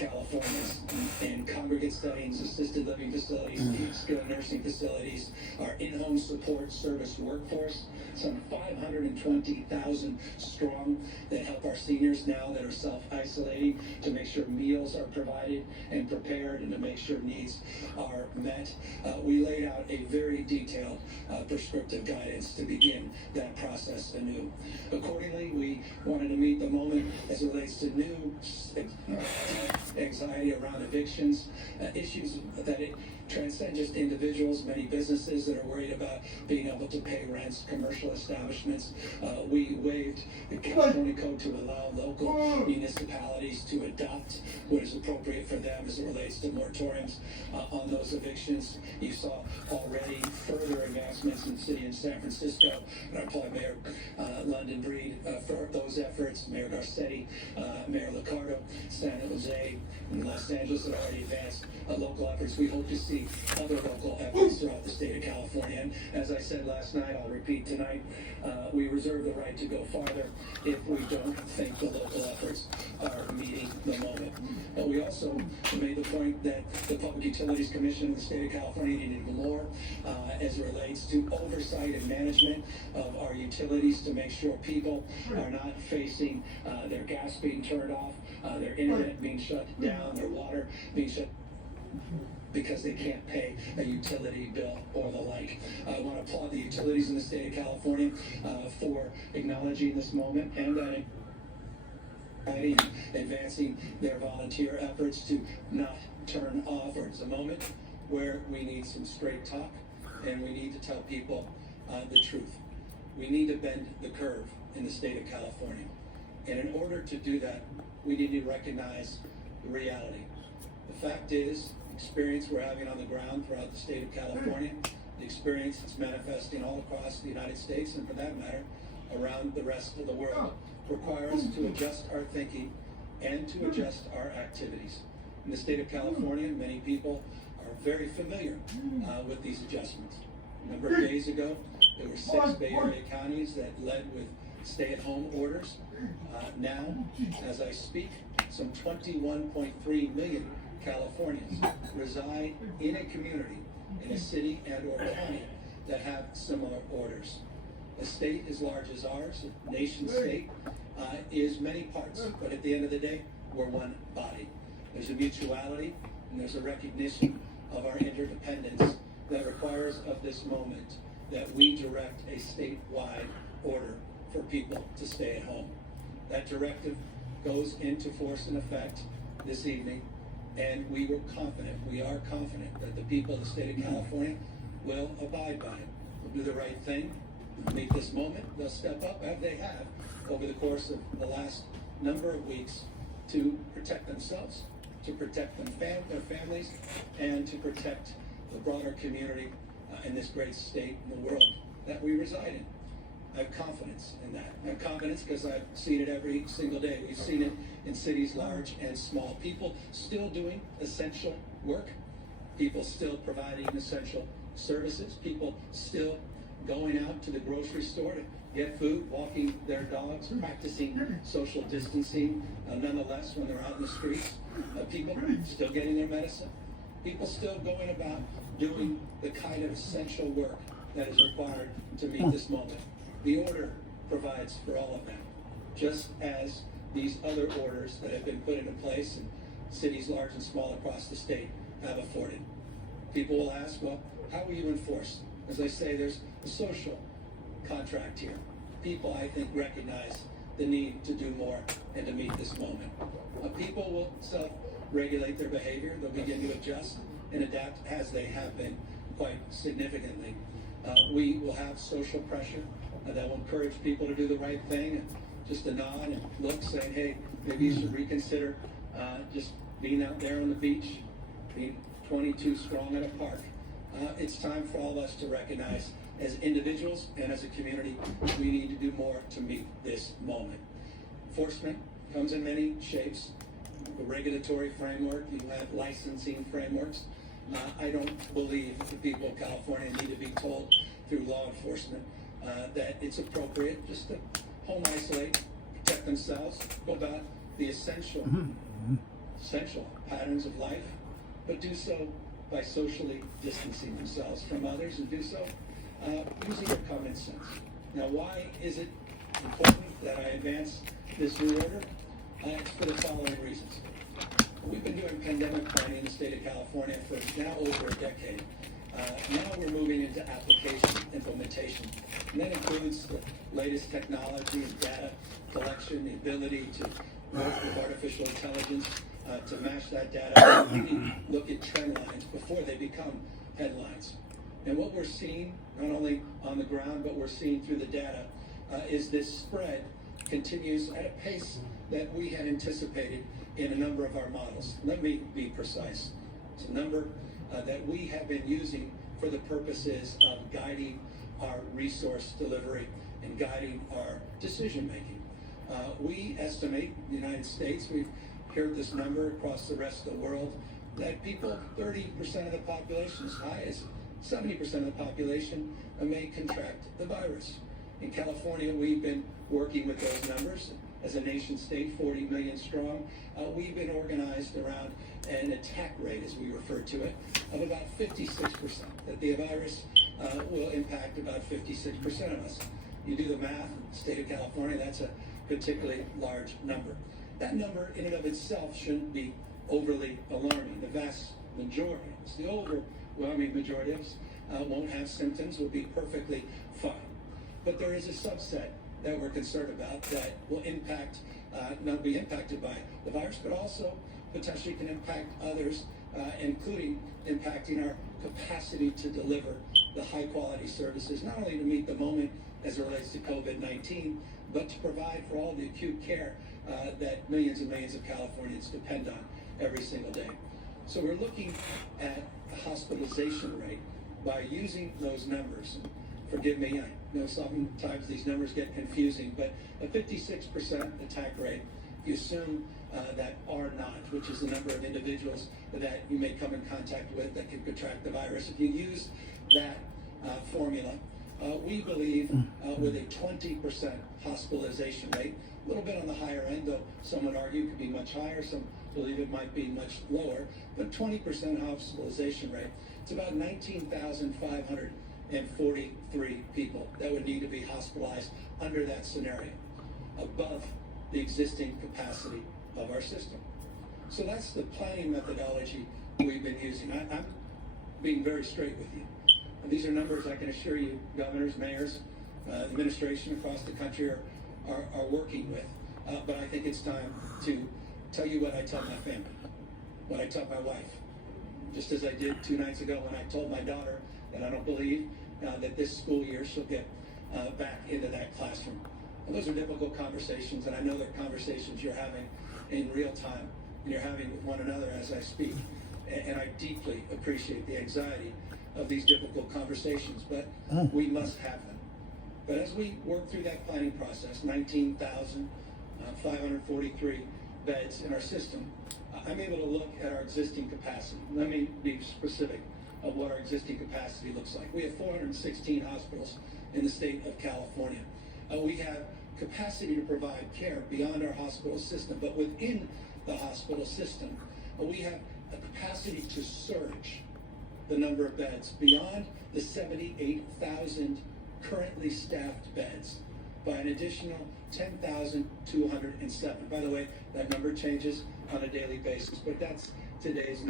Californians in congregate settings, assisted living facilities, skilled nursing facilities, our in-home support service workforce, some 520,000 strong, that help our seniors now that are self-isolating to make sure meals are provided and prepared and to make sure needs are met. We laid out a very detailed prescriptive guidance to begin that process anew. Accordingly, we wanted to meet the moment as it relates to new anxiety around evictions, issues that it transcend just individuals, many businesses that are worried about being able to pay rents, commercial establishments. We waived the California Code to allow local municipalities to adopt what is appropriate for them as it relates to moratoriums on those evictions. You saw already further advancements in the city of San Francisco, and I applaud Mayor London Breed for those efforts, Mayor Garcetti, Mayor Liccardo, San Jose, and Los Angeles that already advanced local efforts. We hope to see other local efforts throughout the state of California. And as I said last night, I'll repeat tonight, we reserve the right to go farther if we don't think the local efforts are meeting the moment. But we also made the point that the Public Utilities Commission of the state of California needed more as it relates to oversight and management of our utilities to make sure people are not facing their gas being turned off, their internet being shut down, their water being shut because they can't pay a utility bill or the like. I want to applaud the utilities in the state of California for acknowledging this moment and advancing their volunteer efforts to not turn off. Or it's a moment where we need some straight talk and we need to tell people the truth. We need to bend the curve in the state of California. And in order to do that, we need to recognize the reality. The fact is, experience we're having on the ground throughout the state of California, the experience that's manifesting all across the United States, and for that matter, around the rest of the world, require us to adjust our thinking and to adjust our activities. In the state of California, many people are very familiar with these adjustments. A number of days ago, there were 6 Bay Area counties that led with stay-at-home orders. Now, as I speak, some 21.3 million Californians reside in a community, in a city and or county that have similar orders. A state as large as ours, a nation state, is many parts, but at the end of the day, we're one body. There's a mutuality and there's a recognition of our interdependence that requires of this moment that we direct a statewide order for people to stay at home. That directive goes into force and effect this evening, and we are confident that the people of the state of California will abide by it. They'll do the right thing, meet this moment, they'll step up, as they have over the course of the last number of weeks, to protect themselves, to protect their families, and to protect the broader community in this great state in the world that we reside in. I have confidence in that. I have confidence because I've seen it every single day. We've seen it in cities large and small. People still doing essential work. People still providing essential services. People still going out to the grocery store to get food, walking their dogs, practicing social distancing, nonetheless, when they're out in the streets. People still getting their medicine. People still going about doing the kind of essential work that is required to meet this moment. The order provides for all of that, just as these other orders that have been put into place in cities large and small across the state have afforded. People will ask, well, how will you enforce? As I say, there's a social contract here. People, I think, recognize the need to do more and to meet this moment. People will self-regulate their behavior. They'll begin to adjust and adapt as they have been quite significantly. We will have social pressure that will encourage people to do the right thing, and just a nod and look saying, hey, maybe you should reconsider just being out there on the beach, being 22 strong at a park. It's time for all of us to recognize as individuals and as a community, we need to do more to meet this moment. Enforcement comes in many shapes. The regulatory framework, you have licensing frameworks. I don't believe the people of California need to be told through law enforcement that it's appropriate just to home isolate, protect themselves, go about the essential essential patterns of life, but do so by socially distancing themselves from others, and do so using their common sense. Now, why is it important that I advance this new order? It's for the following reasons. We've been doing pandemic planning in the state of California for now over a decade. Now we're moving into application implementation, and that includes the latest technology and data collection, the ability to work with artificial intelligence to match that data, and look at trend lines before they become headlines. And what we're seeing, not only on the ground, but we're seeing through the data, is this spread continues at a pace that we had anticipated in a number of our models. Let me be precise. It's a number that we have been using for the purposes of guiding our resource delivery and guiding our decision making. We estimate in the United States, we've heard this number across the rest of the world, that people, 30% of the population, as high as 70% of the population, may contract the virus. In California, we've been working with those numbers. As a nation state, 40 million strong, we've been organized around an attack rate, as we refer to it, of about 56%, that the virus will impact about 56% of us. You do the math, in the state of California, that's a particularly large number. That number in and of itself shouldn't be overly alarming. The vast majority, it's the overwhelming majority of us, won't have symptoms, will be perfectly fine. But there is a subset that we're concerned about that will not be impacted by the virus, but also potentially can impact others, including impacting our capacity to deliver the high quality services, not only to meet the moment as it relates to COVID-19, but to provide for all the acute care that millions and millions of Californians depend on every single day. So we're looking at the hospitalization rate by using those numbers. Forgive me, I know sometimes these numbers get confusing, but a 56% attack rate, if you assume that R naught, which is the number of individuals that you may come in contact with that can contract the virus, if you use that formula, we believe with a 20% hospitalization rate, a little bit on the higher end, though some would argue it could be much higher, some believe it might be much lower, but 20% hospitalization rate, it's about 19,543 people that would need to be hospitalized under that scenario, above the existing capacity of our system. So that's the planning methodology we've been using. I'm being very straight with you. These are numbers I can assure you governors, mayors, administration across the country are working with. But I think it's time to tell you what I tell my family, what I tell my wife. Just as I did 2 nights ago when I told my daughter that I don't believe that this school year she'll get back into that classroom. And those are difficult conversations, and I know they're conversations you're having in real time, and you're having with one another as I speak. And I deeply appreciate the anxiety of these difficult conversations, but we must have them. But as we work through that planning process, 19,543 beds in our system, I'm able to look at our existing capacity. Let me be specific of what our existing capacity looks like. We have 416 hospitals in the state of California. We have capacity to provide care beyond our hospital system, but within the hospital system, we have a capacity to surge the number of beds beyond the 78,000 currently staffed beds by an additional 10,207. By the way, that number changes on a daily basis, but that's today's number.